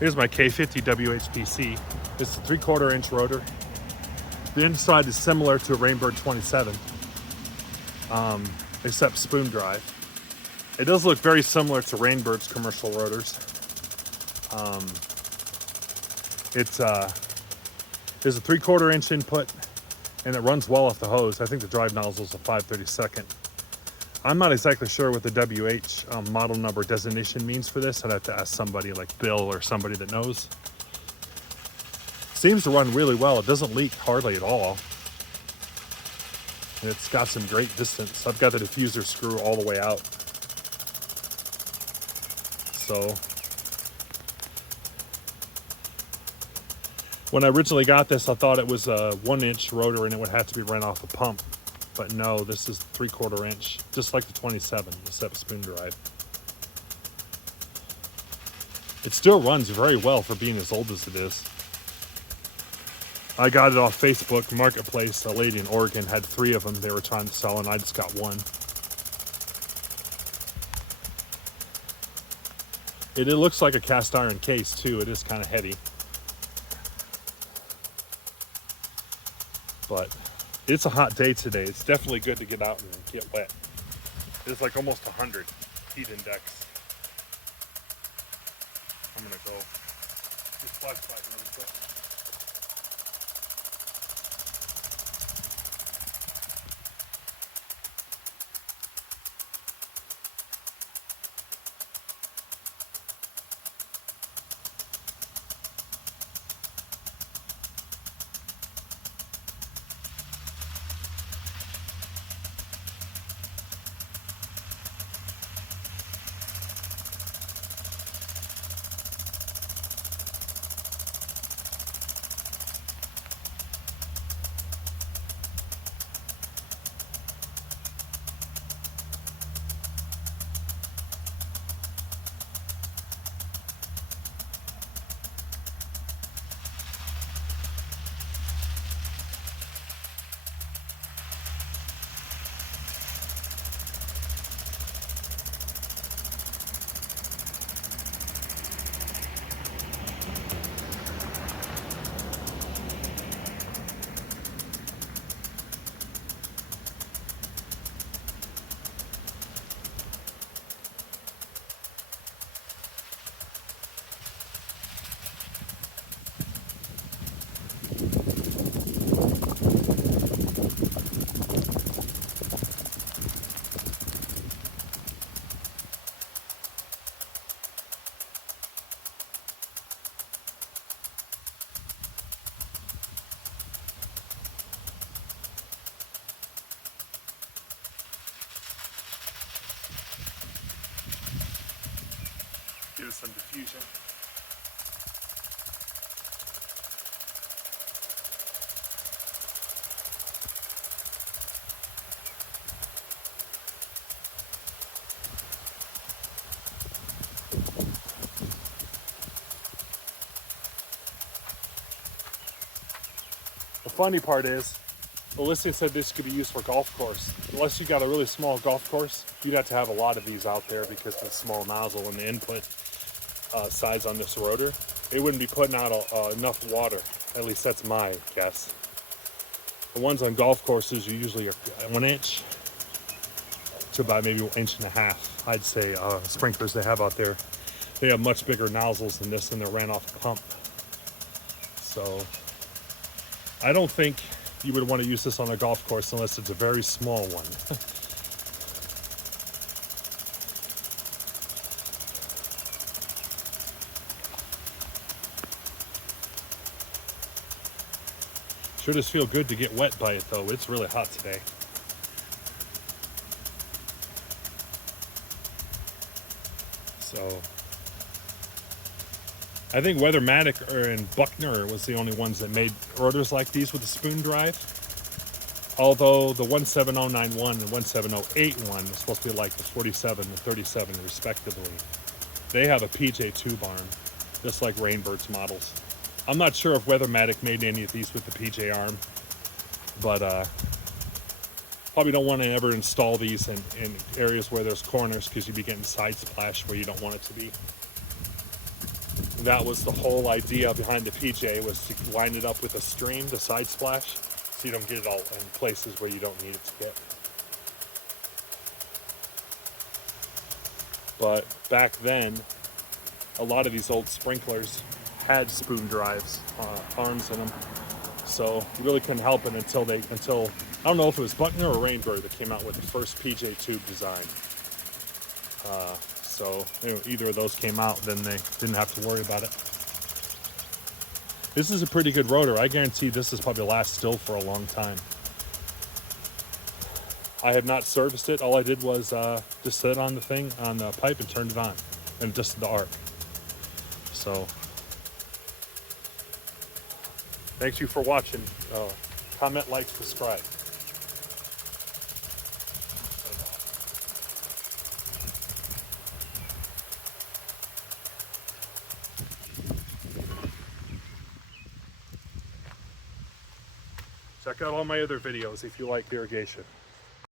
Here's my K50WPC. It's a 3/4 inch rotor. The inside is similar to a Rainbird 27, except spoon drive. It does look very similar to Rainbird's commercial rotors. There's a 3/4 inch input, and it runs well off the hose. I think the drive nozzle is a 5/32. I'm not exactly sure what the WH model number designation means for this. I'd have to ask somebody like Bill or somebody that knows. Seems to run really well. It doesn't leak hardly at all. And it's got some great distance. I've got the diffuser screw all the way out. So when I originally got this, I thought it was a 1-inch rotor and it would have to be run off a pump. But no, this is 3/4 inch, just like the 27, except spoon drive. It still runs very well for being as old as it is. I got it off Facebook Marketplace. A lady in Oregon had 3 of them they were trying to sell, and I just got 1. It looks like a cast iron case too. It is kind of heavy. But it's a hot day today. It's definitely good to get out and get wet. It's like almost 100 heat index. I'm gonna go this flashlight really quick. Give it some diffusion. The funny part is, the listing said this could be used for golf course. Unless you got a really small golf course, you'd have to have a lot of these out there because of the small nozzle and the input size on this rotor. It wouldn't be putting out enough water. At least that's my guess. The ones on golf courses are usually 1 inch to about maybe 1.5 inches. I'd say sprinklers they have out there, they have much bigger nozzles than this, and they're ran off a pump. So I don't think you would want to use this on a golf course unless it's a very small one. Sure does feel good to get wet by it though. It's really hot today. So I think Weathermatic and Buckner was the only ones that made rotors like these with a spoon drive. Although the 17091 and 17081 is supposed to be like the 47 and 37 respectively. They have a PJ tube arm, just like Rainbird's models. I'm not sure if Weathermatic made any of these with the PJ arm, but probably don't want to ever install these in areas where there's corners because you'd be getting side splash where you don't want it to be. That was the whole idea behind the PJ, was to line it up with a stream, the side splash, so you don't get it all in places where you don't need it to get. But back then, a lot of these old sprinklers had spoon drives, arms in them, so you really couldn't help it until I don't know if it was Buckner or Rainbird that came out with the first PJ tube design. So anyway, either of those came out, then they didn't have to worry about it. This is a pretty good rotor. I guarantee this is probably last still for a long time. I have not serviced it. All I did was just set it on the thing, on the pipe, and turned it on, and just the arc. So thank you for watching. Comment, like, subscribe. Check out all my other videos if you like irrigation.